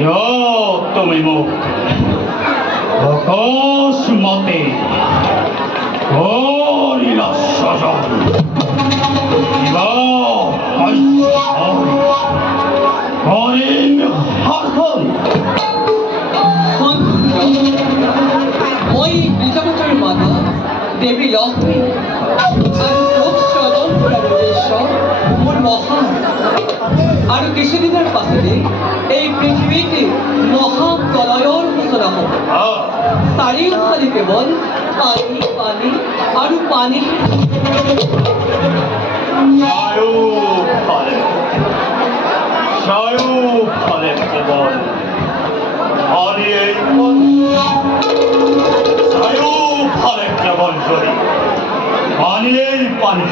তুমি মুখ অকস্মাতে করিল সজন করিম হরহর মই বিজগতৰ মাতা দেৱী লক্ষ্মী আৰু মোক স্বজন উদ্দেশ্য মোৰ মহান আৰু কিছুদিনৰ পাছতে এই পৃথিৱীতে মহাপ্ৰলয়ৰ সূচনা হ'ব। চাৰিওফালে কেৱল পানী পানী আৰু পানী। চাৰিওফালে কেৱল চাৰিওফালে কেৱল যদি পানীৰ পানী।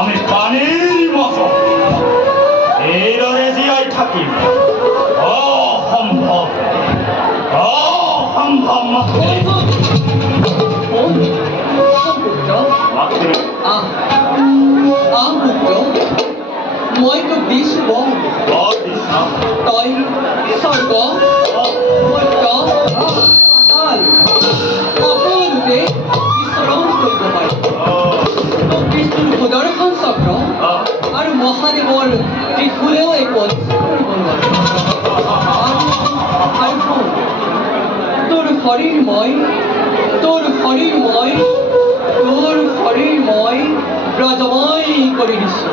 আমি পানীৰ মাজত এইদৰে জীয়াই থাকিম অসম্ভৱ অসম্ভৱ মই তোক দিছো তই স্বৰ্গ মৰ্ত্য পাতাল সকলোতে বিচৰণ কৰিব পাৰি। তোক বিষ্ণুৰ সুদৰ্শন চক্ৰ আৰু মহাদেৱৰ ত্ৰিশূলেও একো কৰিব নোৱাৰে। আৰু তোৰ শৰীৰ মই ব্ৰজময় কৰি দিছো।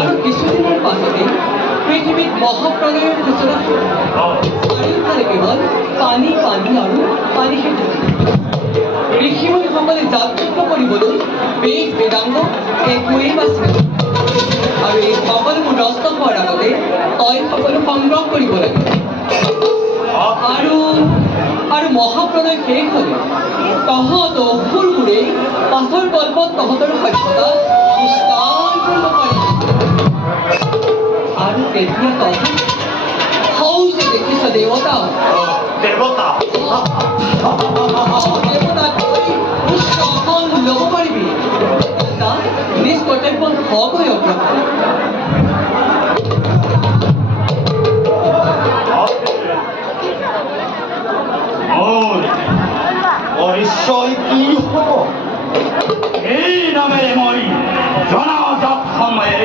আৰু কিছুদিনৰ পাছতে পৃথিৱীত মহাপ্ৰলয়ৰ সূচনা চাৰিওফালে কেৱল পানী পানী আৰু পানী খেতি। ঋষিমুনিসকলে যাত্ৰা কৰিবলৈ বেদ বেদাংগ একোৱেই বাছি নাছিল। আৰু এই সকলোবোৰ নষ্ট হোৱাৰ আগতে তই সকলো সংগ্ৰহ কৰিব লাগে। আৰু মহাপ্ৰলয় শেষ হ'লে তহঁত অসুৰবোৰে পাছৰ কল্পত তহঁতৰ সভ্যতা বিস্তাৰ কৰিব পাৰিব। আৰু তেতিয়া তই যে দেখিছ দেৱতা তই উচ্চখন ল'ব পাৰিবি। নিজ কৰ্তব্য হকৈ অগ্ৰসৰ। পৰিচয় কি হ'ব? এই নামেৰে মই জনাজাত সময়ে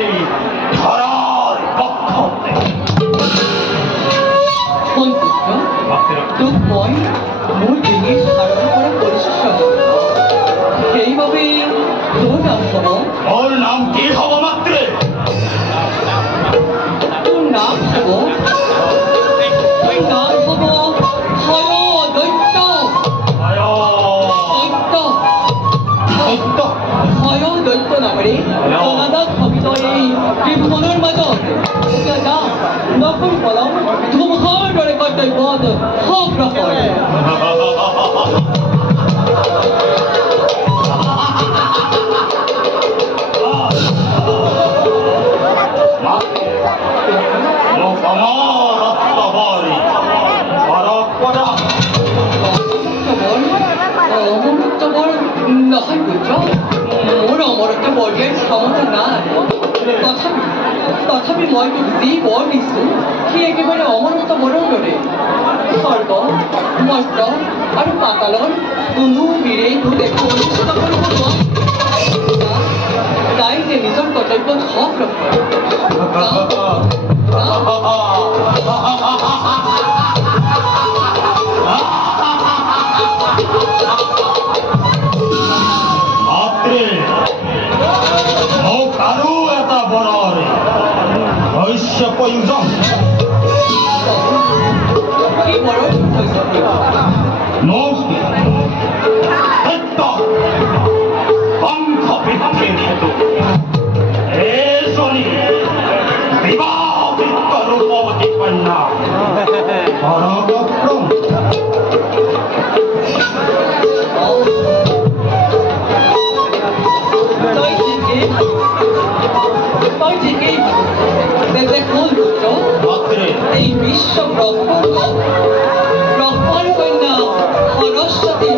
ধৰাৰ পক্ষতে তোক মই মোৰ ডিঙিৰ ধাৰণ কৰা পৰিচয় সেইবাবে তোৰ নাম হ'ব। মোৰ নাম কি হ'ব মাত্ৰে? তোৰ নাম হ'ব দৈত্য নামেৰে জনাজাত ভক্তই ত্ৰিভুৱনৰ মাজত এতিয়া যা নকুল পলম ধুমুহাৰ দৰে কৰ্তব্যত অগ্ৰসৰ। নহয় পুত্ৰ, মোৰ অমৰত্ব বৰ্গেৰ ক্ষমতা নাই। তথাপি মই তোক যি বৰ দিছো সি একেবাৰে অমৰত্ব বৰৰ দৰে। স্বৰ্গ মৰ্ত্য আৰু পাতালৰ কোনো বীৰে তোক একো অনুষ্ঠিত কৰিব নোৱাৰে। তাই যে নিজৰ কৰ্তব্যত অগ্ৰসৰ। মোক আৰু এটা বৰৰ শস্য প্ৰয়োজন। মোক বংশ বৃদ্ধিৰ হেতু এজনী বিবাহিত ৰূপৱতী কন্যা এই বিশ্ব ব্রহ্মাণ্ড ব্রহ্মার কন্যা সরস্বতী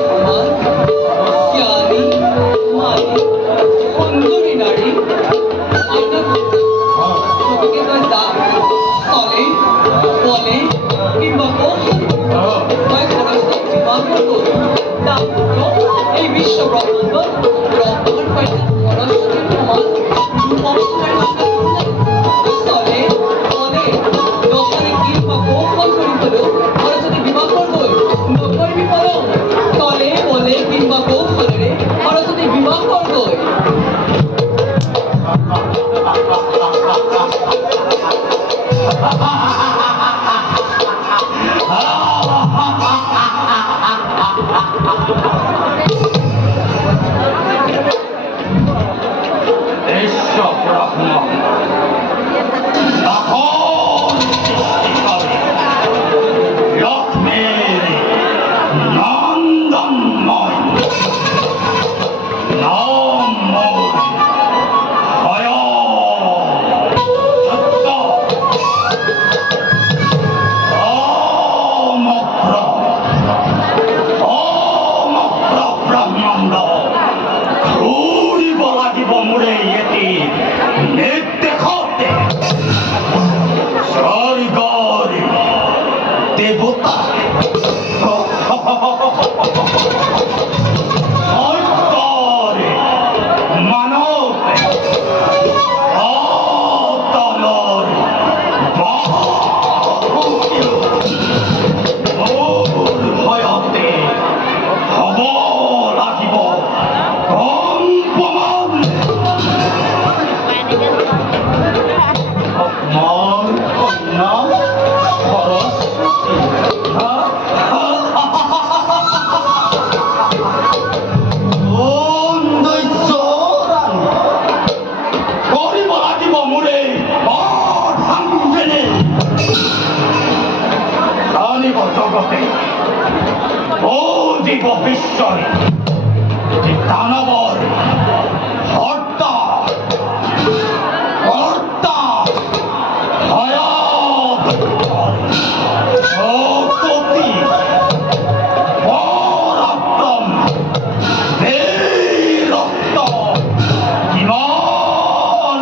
অন্তরে মানব অতলরে বাহুকিল মোর ভয়তে হব লাগিব কম্পমান অপমান কন্যা কৰিব লাগিব মোৰে ভাঙিনে জানিব জগতে ও জীৱ বিশ্বই দানৱৰ হৰ্তা কৰ্তা অতি পৰাক্ৰম বীৰত্ব কিমান